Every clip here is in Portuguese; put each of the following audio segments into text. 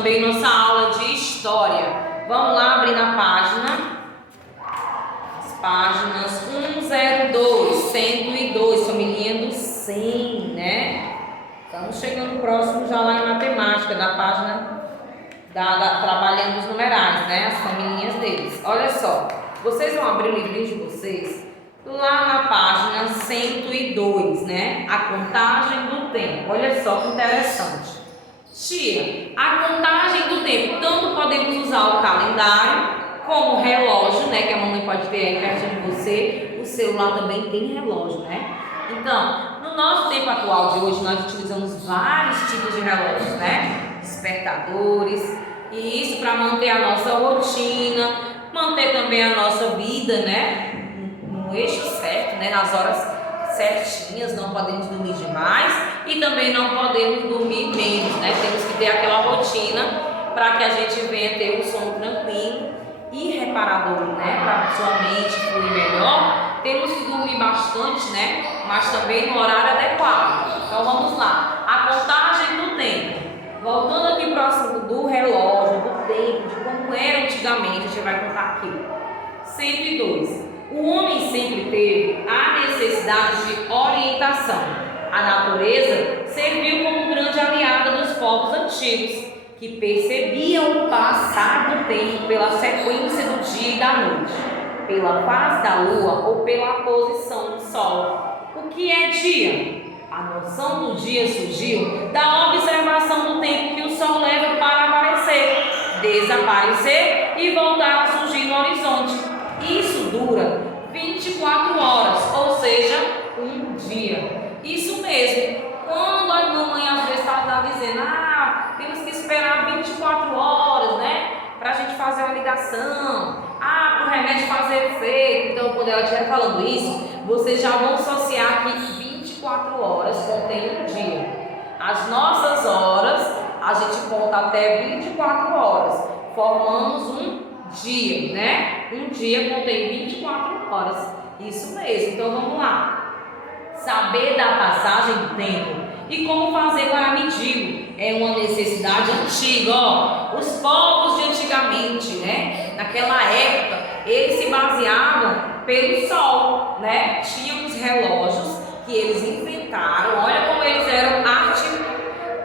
também nossa aula de história. Vamos lá abrir na página. As páginas 102, 102, família do 100, né? Estamos chegando próximo já lá em matemática, da página trabalhando os numerais, né? As famílias deles. Olha só, vocês vão abrir o livrinho de vocês lá na página 102, né? A contagem do tempo. Olha só que interessante. Tia, a contagem do tempo, tanto podemos usar o calendário como o relógio, né? Que a mamãe pode ter aí perto de você. O celular também tem relógio, né? Então, no nosso tempo atual de hoje, nós utilizamos vários tipos de relógios, né? Despertadores, e isso para manter a nossa rotina, manter também a nossa vida, né? No eixo certo, né? Nas horas certinhas, não podemos dormir demais e também não podemos dormir menos, né? Temos que ter aquela rotina para que a gente venha ter um sono tranquilo e reparador, né? Para a sua mente fluir melhor, temos que dormir bastante, né? Mas também no horário adequado. Então vamos lá, a contagem do tempo. Voltando aqui próximo do relógio, do tempo, de como era antigamente, a gente vai contar aqui. 102. O homem sempre teve a necessidade de orientação. A natureza serviu como grande aliada dos povos antigos, que percebiam o passar do tempo pela sequência do dia e da noite, pela fase da lua ou pela posição do sol. O que é dia? A noção do dia surgiu da observação do tempo que o sol leva para aparecer, desaparecer e voltar a surgir no horizonte. Isso dura 24 horas, ou seja, um dia. Isso mesmo. Quando a mamãe às vezes está dizendo, temos que esperar 24 horas, né? Para a gente fazer uma ligação, para o remédio fazer efeito. Então, quando ela estiver falando isso, vocês já vão associar que 24 horas contém um dia. As nossas horas, a gente conta até 24 horas. Formamos um dia, né? Um dia contém 24 horas. Isso mesmo. Então, vamos lá. Saber da passagem do tempo e como fazer para medir é uma necessidade antiga, ó. Os povos de antigamente, né? Naquela época, eles se baseavam pelo sol, né? Tinham os relógios que eles inventaram. Olha como eles eram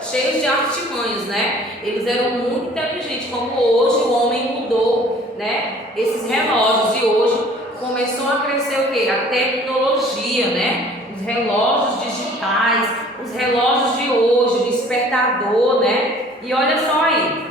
cheios de artimanhas, né? Eles eram muito inteligentes, como hoje o homem mudou, né? Esses relógios, e hoje começou a crescer o quê? A tecnologia, né? Os relógios digitais, os relógios de hoje, o despertador, né? E olha só aí,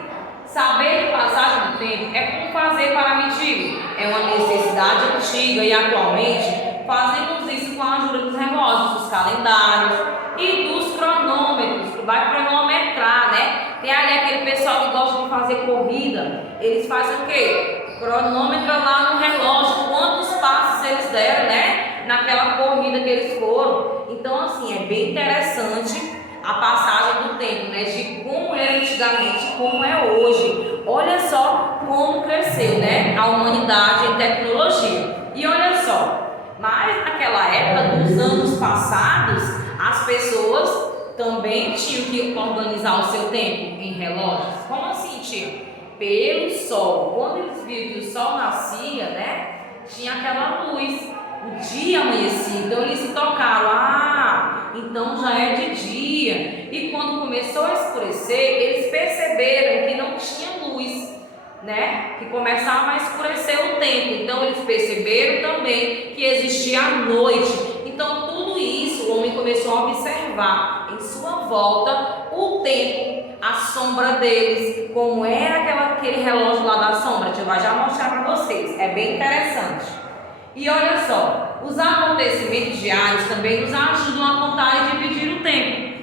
saber a passagem do tempo é como fazer para medir. É uma necessidade antiga e atualmente fazemos isso com a ajuda dos relógios, dos calendários e dos cronômetros, que vai cronometrar, né? Tem ali aquele pessoal que gosta de fazer corrida, eles fazem o quê? Cronômetra lá no relógio, quantos passos eles deram, né? Naquela corrida que eles foram. Então, assim, é bem interessante a passagem do tempo, né? De como era antigamente e como é hoje. Olha só como cresceu, né? A humanidade em tecnologia. E olha só, mas naquela época dos anos passados, as pessoas também tinham que organizar o seu tempo em relógios. Como assim, tia? Pelo sol. Quando eles viram que o sol nascia, né? Tinha aquela luz. O dia amanhecia, então eles se tocaram, então já é de dia. E quando começou a escurecer, eles perceberam que não tinha luz, né? Que começava a escurecer o tempo. Então eles perceberam também que existia a noite. Então tudo isso o homem começou a observar em sua volta o tempo, a sombra deles, como era aquele relógio lá da sombra. A gente vai já mostrar para vocês, é bem interessante. E olha só, os acontecimentos diários também nos ajudam a contar e dividir o tempo.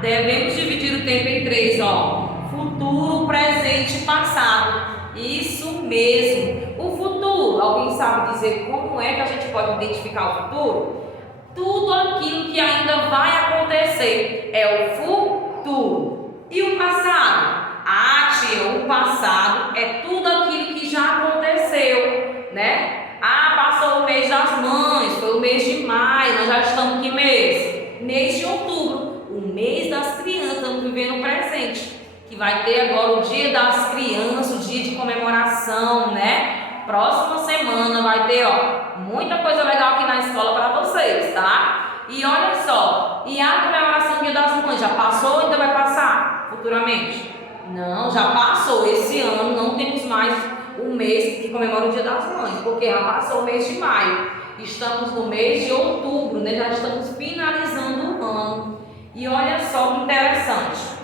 Devemos dividir o tempo em três, ó. Futuro, presente e passado. Isso mesmo. O futuro, alguém sabe dizer como é que a gente pode identificar o futuro? Tudo aquilo que ainda vai acontecer é o futuro. E o passado? Tia, o passado é tudo aquilo que já aconteceu, né? Passou o mês das mães, foi o mês de maio, nós já estamos em que mês? Mês de outubro, o mês das crianças, estamos vivendo o presente, que vai ter agora o Dia das Crianças, o dia de comemoração, né? Próxima semana vai ter, ó, muita coisa legal aqui na escola para vocês, tá? E olha só, e a comemoração do Dia das Mães já passou ou ainda vai passar futuramente? Não, já passou. Esse ano não temos mais um mês que comemora o Dia das Mães, porque já passou o mês de maio. Estamos no mês de outubro, né? Já estamos finalizando o ano. E olha só que interessante.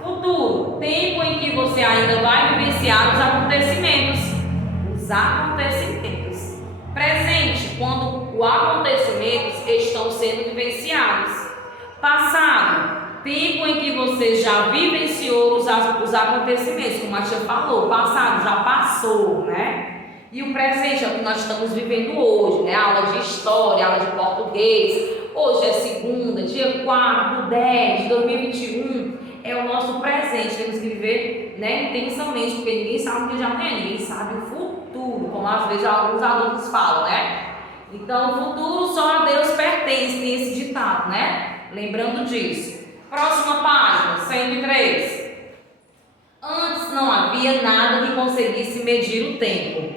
Futuro, tempo em que você ainda vai vivenciar os acontecimentos. Os acontecimentos. Presente, quando os acontecimentos estão sendo vivenciados. Passado, tempo em que você já vivenciou os acontecimentos, como a tia falou. Passado, já passou, né? E o presente é o que nós estamos vivendo hoje, né? Aula de história, aula de português. Hoje é segunda, dia 4/10/2021. É o nosso presente. Temos que viver, né, intensamente, porque ninguém sabe o que já tem, ninguém sabe o futuro, como às vezes alguns adultos falam, né? Então, o futuro só a Deus pertence, tem esse ditado, né? Lembrando disso. Próxima página, 103. Antes não havia nada que conseguisse medir o tempo.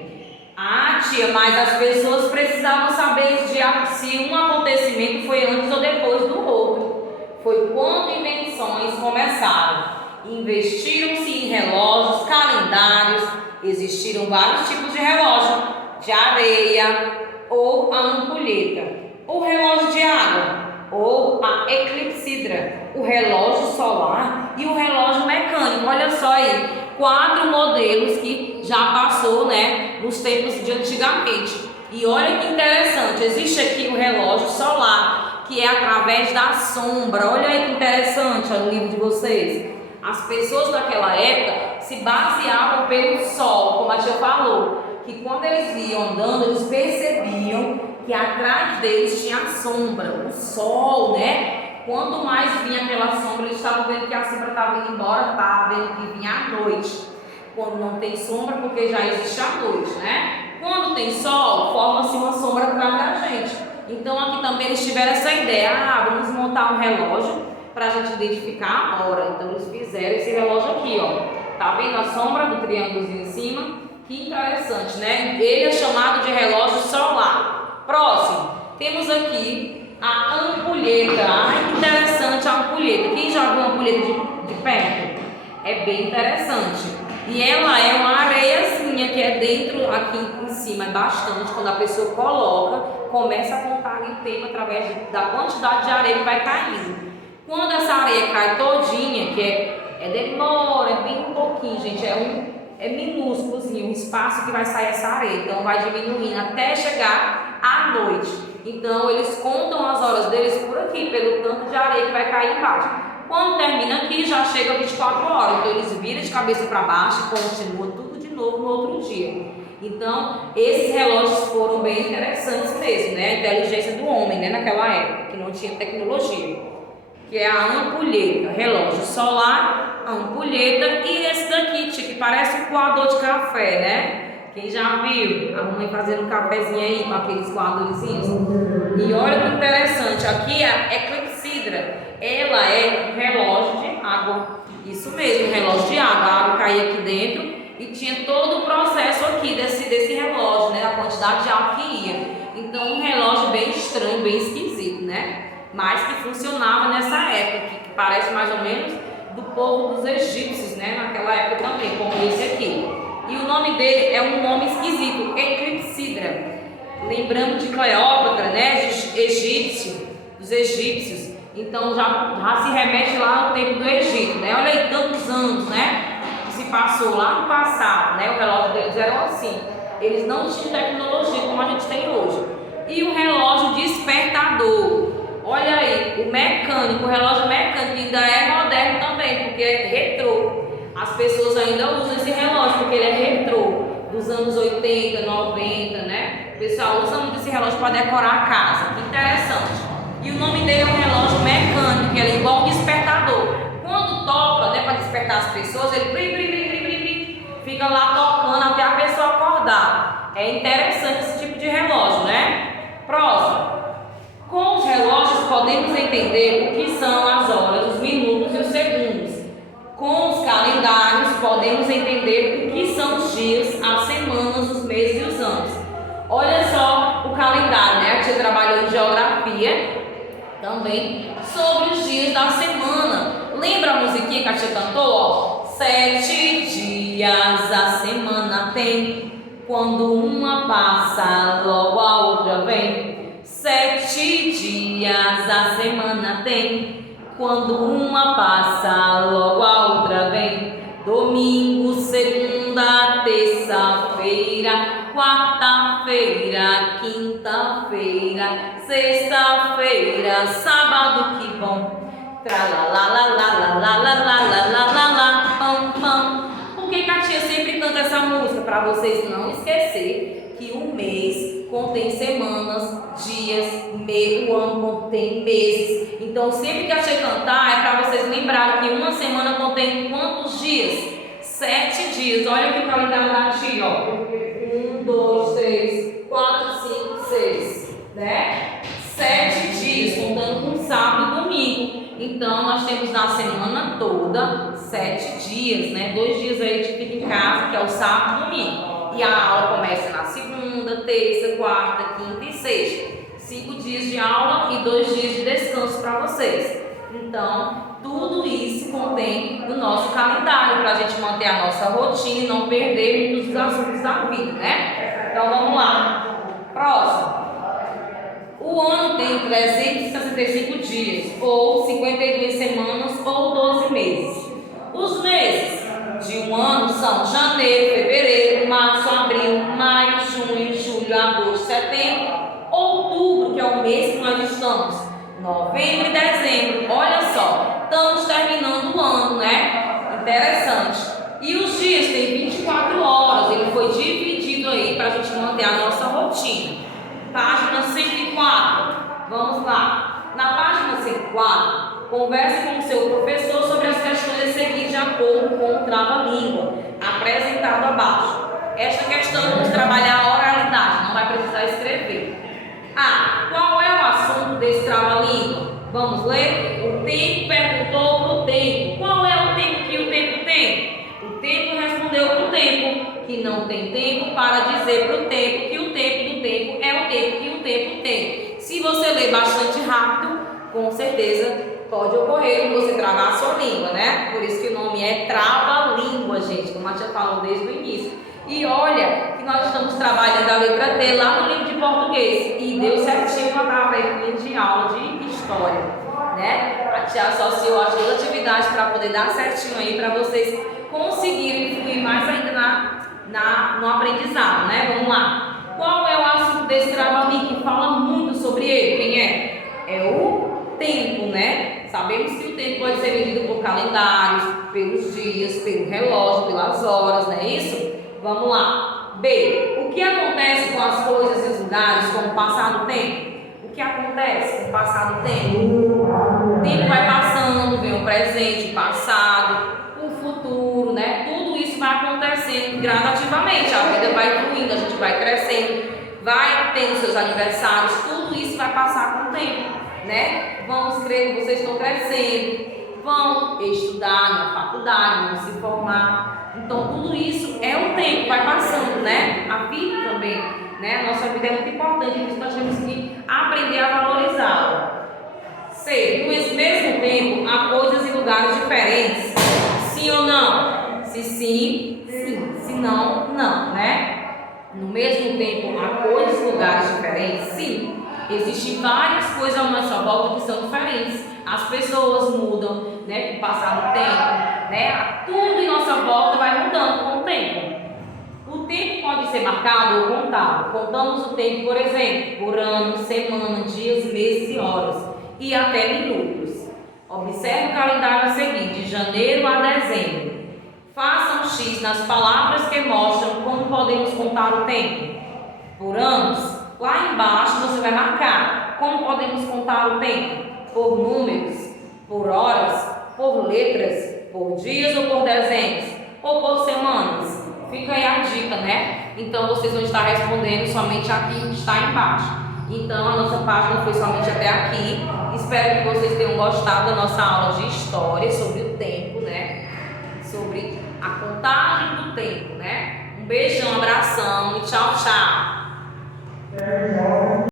Ah, tia, mas as pessoas precisavam saber se um acontecimento foi antes ou depois do outro. Foi quando invenções começaram. Investiram-se em relógios, calendários. Existiram vários tipos de relógio, de areia ou a ampulheta, o relógio de água ou a eclipsidra, o relógio solar e o relógio mecânico. Olha só aí, 4 modelos que já passou, né, nos tempos de antigamente. E olha que interessante, existe aqui o relógio solar, que é através da sombra. Olha aí que interessante, olha o livro de vocês. As pessoas daquela época se baseavam pelo sol, como a tia falou, que quando eles iam andando, eles percebiam que atrás deles tinha a sombra, o sol, né? Quanto mais vinha aquela sombra, eles estavam vendo que a sombra estava indo embora, estava vendo que vinha a noite. Quando não tem sombra, porque já existe a noite, né? Quando tem sol, forma-se uma sombra atrás da gente. Então aqui também eles tiveram essa ideia, vamos montar um relógio para a gente identificar a hora. Então eles fizeram esse relógio aqui, ó. Tá vendo a sombra do triângulozinho em cima? Que interessante, né? Ele é chamado de relógio solar. Próximo, temos aqui a ampulheta. Ai, que interessante a ampulheta. Quem já viu a ampulheta de perto? É bem interessante. E ela é uma areiazinha que é dentro, aqui em cima, é bastante. Quando a pessoa coloca, começa a contar o tempo através da quantidade de areia que vai caindo. Quando essa areia cai todinha, que demora, é bem um pouquinho, gente, é minúsculozinho, um espaço que vai sair essa areia. Então vai diminuindo até chegar à noite. Então eles contam as horas deles por aqui, pelo tanto de areia que vai cair embaixo. Quando termina aqui, já chega 24 horas. Então eles viram de cabeça para baixo e continuam tudo de novo no outro dia. Então esses relógios foram bem interessantes mesmo, né? A inteligência do homem, né? Naquela época, que não tinha tecnologia. Que é a ampulheta, relógio solar, ampulheta, e esse daqui, que parece um coador de café, né? Quem já viu a mamãe fazendo um cafezinho aí com aqueles coadorzinhos? E olha que interessante, aqui a eclipsidra, ela é um relógio de água. Isso mesmo, um relógio de água. A água caía aqui dentro e tinha todo o processo aqui desse relógio, né? A quantidade de água que ia. Então, um relógio bem estranho, bem esquisito, né? Mas que funcionava nessa época, que parece mais ou menos do povo dos egípcios, né? Naquela época também, como esse aqui. E o nome dele é um nome esquisito, Eclipsidra. Lembrando de Cleópatra, né? Dos egípcios. Então já se remete lá ao tempo do Egito, né? Olha aí, tantos anos, né? Que se passou lá no passado, né? O relógio deles era assim. Eles não tinham tecnologia como a gente tem hoje. E o relógio despertador. Olha aí, o relógio mecânico ainda é moderno também, porque é retrô. As pessoas ainda usam esse relógio porque ele é retrô, dos anos 80, 90, né? O pessoal usa muito esse relógio para decorar a casa, que interessante. E o nome dele é um relógio mecânico, que ele é igual um despertador. Quando toca, né, para despertar as pessoas, ele fica lá tocando até a pessoa acordar. É interessante esse tipo de relógio, né? Próximo. Com os relógios podemos entender o que são as horas, os minutos e os segundos. Com podemos entender o que são os dias, as semanas, os meses e os anos. Olha só o calendário, né? A tia trabalhou em geografia também sobre os dias da semana. Lembra a musiquinha que a tia cantou? Ó, 7 dias a semana tem, quando uma passa, logo a outra vem. 7 dias a semana tem, quando uma passa, logo a outra vem. Domingo, segunda, terça-feira, quarta-feira, quinta-feira, sexta-feira, sábado, que bom. Tralalalalalalalalalala, pam, pam. Por que a tia sempre canta essa música? Para vocês não esquecer que o mês contém semanas, dias, o ano contém meses. Então, sempre que a tia cantar, é para vocês lembrarem que uma semana contém quantos dias? 7 dias. Olha aqui o calendário da tia, ó. 1, 2, 3, 4, 5, 6, né? 7 dias, contando com sábado e domingo. Então, nós temos na semana toda 7 dias, né? 2 dias aí a gente fica em casa, que é o sábado e domingo. E a aula começa na segunda, terça, quarta, quinta e sexta. 5 dias de aula e 2 dias de descanso para vocês. Então, tudo isso contém no nosso calendário para a gente manter a nossa rotina e não perder muitos dos assuntos da vida, né? Então, vamos lá. Próximo. O ano tem 365 dias, ou 52 semanas, ou 12 meses. Os meses de um ano são janeiro, fevereiro, março, abril, maio, junho, julho, agosto, setembro, outubro, que é o mês que nós estamos, novembro e dezembro. Olha só, estamos terminando o ano, né? Interessante. E os dias têm 24 horas, ele foi dividido aí para a gente manter a nossa rotina. Página 104, vamos lá. Na página 104, converse com o seu professor sobre as questões a seguir de acordo com o trava-língua, apresentado abaixo. Esta questão vamos trabalhar a oralidade, não vai precisar escrever. A. Qual é o assunto desse trava-língua? Vamos ler? O tempo perguntou para o tempo. Qual é o tempo que o tempo tem? O tempo respondeu para o tempo, que não tem tempo, para dizer para o tempo que o tempo do tempo é o tempo que o tempo tem. Se você ler bastante rápido, com certeza pode ocorrer de você travar a sua língua, né? Por isso que o nome é trava-língua, gente, como a tia falou desde o início. E olha que nós estamos trabalhando a letra T lá no livro de português. E deu certinho com a tabelinha de aula de história, né? A tia associou as duas atividades para poder dar certinho aí para vocês conseguirem fluir mais ainda no aprendizado, né? Vamos lá. Qual é o assunto desse trava-língua que fala muito sobre ele? Quem é? É o tempo, né? Sabemos que o tempo pode ser medido por calendários, pelos dias, pelo relógio, pelas horas, não é isso? Vamos lá. B. O que acontece com as coisas e os lugares com o passar do tempo? O que acontece com o passar do tempo? O tempo vai passando, vem o presente, o passado, o futuro, né? Tudo isso vai acontecendo gradativamente. A vida vai fluindo, a gente vai crescendo, vai tendo seus aniversários, tudo isso vai passar com o tempo, né? Vamos crer que vocês estão crescendo, vão estudar na faculdade, vão se formar. Então, tudo isso é o tempo, vai passando, né? A vida também, né? A nossa vida é muito importante, por isso nós temos que aprender a valorizá-la. C. No mesmo tempo, há coisas e lugares diferentes. Sim ou não? Se sim, sim. Se não, não, né? No mesmo tempo, há coisas e lugares diferentes? Sim. Existem várias coisas à nossa volta que são diferentes. As pessoas mudam, né? Com o passar do tempo, né? Tudo em nossa volta vai mudando com o tempo. O tempo pode ser marcado ou contado. Contamos o tempo, por exemplo, por ano, semana, dias, meses e horas, e até minutos. Observe o calendário a seguir, de janeiro a dezembro. Faça um X nas palavras que mostram como podemos contar o tempo. Por anos, lá embaixo você vai marcar como podemos contar o tempo. Por números, por horas, por letras, por dias ou por dezenas, ou por semanas. Fica aí a dica, né? Então vocês vão estar respondendo somente aqui que está embaixo. Então a nossa página foi somente até aqui. Espero que vocês tenham gostado da nossa aula de história sobre o tempo, né? Sobre a contagem do tempo, né? Um beijão, abração e tchau, tchau.